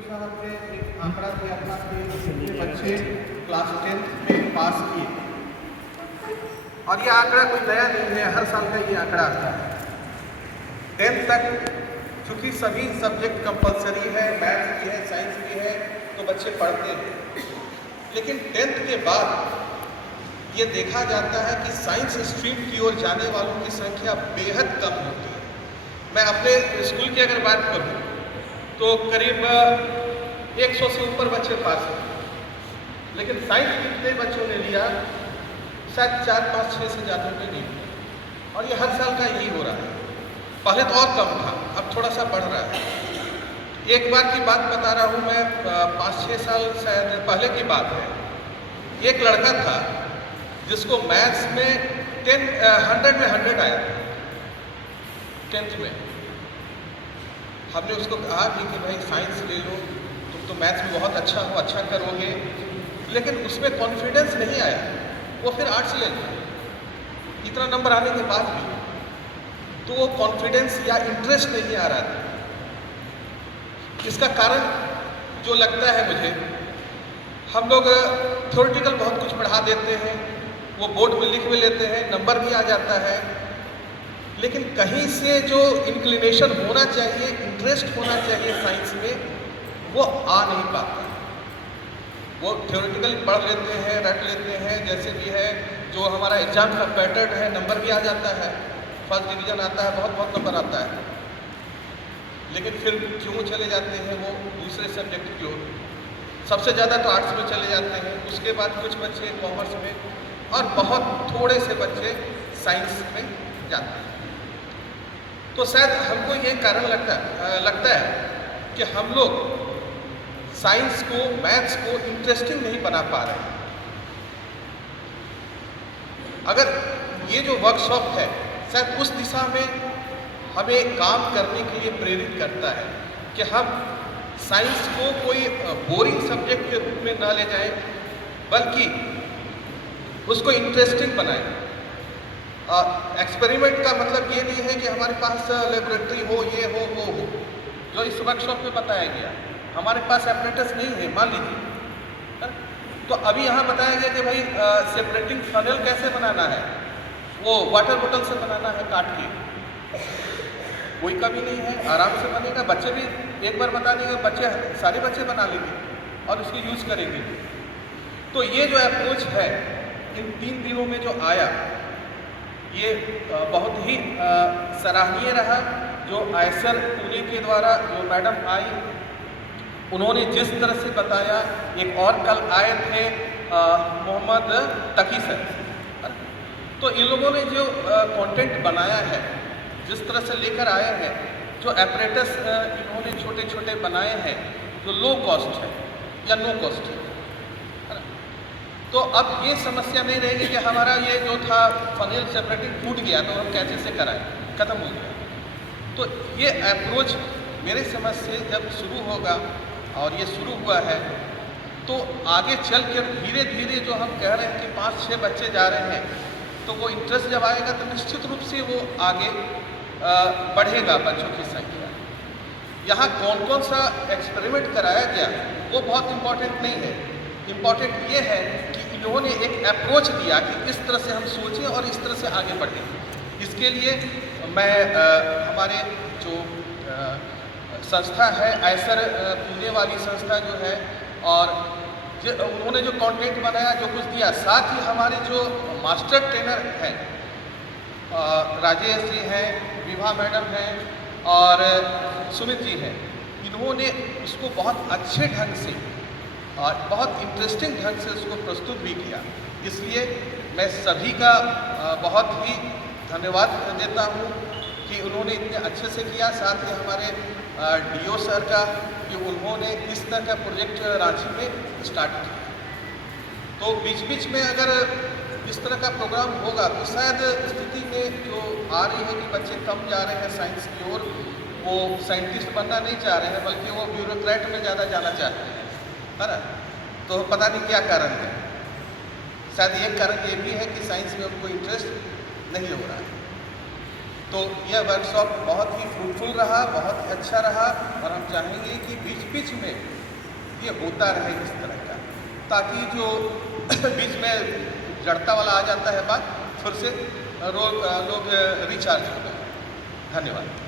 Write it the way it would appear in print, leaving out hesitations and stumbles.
साहब ने एक आंकड़ा दिया था कि जितने बच्चे क्लास 10th में पास किए, और ये आंकड़ा कोई नया नहीं है, हर साल का ये आंकड़ा आता है। 10th तक चूँकि सभी सब्जेक्ट कंपलसरी है, मैथ्स भी है, साइंस भी है, तो बच्चे पढ़ते हैं। लेकिन 10th के बाद ये देखा जाता है कि साइंस स्ट्रीम की ओर जाने वालों की संख्या बेहद कम होती है। मैं अपने स्कूल की अगर बात करूँ तो करीब 100 से ऊपर बच्चे पास हैं, लेकिन साइंस कितने बच्चों ने लिया, शायद 4, 5, 6 से ज़्यादा में नहीं, और ये हर साल का यही हो रहा है। पहले तो और कम था, अब थोड़ा सा बढ़ रहा है। एक बार की बात बता रहा हूँ मैं, 5-6 साल शायद पहले की बात है। एक लड़का था जिसको मैथ्स में 100 में 100 आया था 10th में। हमने उसको कहा भी कि भाई साइंस ले लो, तुम तो मैथ्स में बहुत अच्छा हो, अच्छा करोगे, लेकिन उसमें कॉन्फिडेंस नहीं आया। वो फिर आर्ट्स ले लिया, इतना नंबर आने के बाद भी तो वो कॉन्फिडेंस या इंटरेस्ट नहीं आ रहा था। इसका कारण जो लगता है मुझे, हम लोग थ्योरेटिकल बहुत कुछ पढ़ा देते हैं, वो बोर्ड में लिख भी लेते हैं, नंबर भी आ जाता है, लेकिन कहीं से जो इंक्लिनेशन होना चाहिए, इंटरेस्ट होना चाहिए साइंस में, वो आ नहीं पाता। वो थ्योरेटिकली पढ़ लेते हैं, रट लेते हैं, जैसे भी है, जो हमारा एग्जाम का पैटर्न है, नंबर भी आ जाता है, फर्स्ट डिवीज़न आता है, बहुत बहुत नंबर आता है, लेकिन फिर क्यों चले जाते हैं वो दूसरे सब्जेक्ट की ओर। सबसे ज़्यादा तो आर्ट्स में चले जाते हैं, उसके बाद कुछ बच्चे कॉमर्स में, और बहुत थोड़े से बच्चे साइंस में जाते हैं। तो शायद हमको ये कारण लगता है कि हम लोग साइंस को, मैथ्स को इंटरेस्टिंग नहीं बना पा रहे हैं। अगर ये जो वर्कशॉप है शायद उस दिशा में हमें काम करने के लिए प्रेरित करता है कि हम साइंस को कोई बोरिंग सब्जेक्ट के रूप में ना ले जाएं, बल्कि उसको इंटरेस्टिंग बनाएं। एक्सपेरिमेंट का मतलब ये नहीं है कि हमारे पास लेबोरेटरी हो, ये हो, वो हो, जो इस वर्कशॉप में बताया गया। हमारे पास एपरेटस नहीं है, मान लीजिए, तो अभी यहाँ बताया गया कि भाई सेपरेटिंग फनल कैसे बनाना है, वो वाटर बोतल से बनाना है काट के, कोई कभी नहीं है, आराम से बनेगा। बच्चे भी एक बार बता देंगे, बच्चे सारे बच्चे बना लेंगे और उसकी यूज़ करेंगे। तो ये जो अप्रोच है इन 3 दिनों में जो आया, ये बहुत ही सराहनीय रहा। जो आयसर पुणे के द्वारा जो मैडम आई, उन्होंने जिस तरह से बताया, एक और कल आए थे मोहम्मद तकी सर, तो इन लोगों ने जो कंटेंट बनाया है, जिस तरह से लेकर आए हैं, जो एपरेटस इन्होंने छोटे छोटे बनाए हैं, जो लो कॉस्ट है या नो कॉस्ट है, तो अब ये समस्या नहीं रहेगी कि हमारा ये जो था फनेल सेपरेटिंग टूट गया तो हम कैसे से कराएं, ख़त्म हो गया। तो ये अप्रोच मेरे समझ से जब शुरू होगा, और ये शुरू हुआ है, तो आगे चल कर धीरे धीरे जो हम कह रहे हैं कि 5-6 बच्चे जा रहे हैं, तो वो इंटरेस्ट जब आएगा तो निश्चित रूप से वो आगे बढ़ेगा बच्चों की संख्या। यहाँ कौन कौन सा एक्सपेरिमेंट कराया गया वो बहुत इम्पॉर्टेंट नहीं है। इम्पॉर्टेंट ये है कि इन्होंने एक अप्रोच दिया कि इस तरह से हम सोचें और इस तरह से आगे बढ़ें। इसके लिए मैं हमारे जो संस्था है, आयसर पुणे वाली संस्था जो है, और उन्होंने जो कंटेंट बनाया, जो कुछ दिया, साथ ही हमारे जो मास्टर ट्रेनर हैं, राजेश जी हैं, विभा मैडम हैं और सुमित जी हैं, इन्होंने उसको बहुत अच्छे ढंग से और बहुत इंटरेस्टिंग ढंग से उसको प्रस्तुत भी किया। इसलिए मैं सभी का बहुत ही धन्यवाद देता हूँ कि उन्होंने इतने अच्छे से किया। साथ ही हमारे डीओ सर का कि उन्होंने इस तरह का प्रोजेक्ट रांची में स्टार्ट किया। तो बीच बीच में अगर इस तरह का प्रोग्राम होगा तो शायद स्थिति में जो आ रही है कि बच्चे कम जा रहे हैं साइंस की ओर, वो साइंटिस्ट बनना नहीं चाह रहे हैं, बल्कि वो ब्यूरोक्रेट में ज़्यादा जाना चाहते हैं, है ना। तो पता नहीं क्या कारण है। शायद एक कारण ये भी है कि साइंस में उनको इंटरेस्ट नहीं हो रहा है। तो यह वर्कशॉप बहुत ही फ्रूटफुल रहा, बहुत ही अच्छा रहा और हम चाहेंगे कि बीच बीच में ये होता रहे इस तरह का, ताकि जो बीच में जड़ता वाला आ जाता है बात, फिर से लोग रिचार्ज हो जाए। धन्यवाद।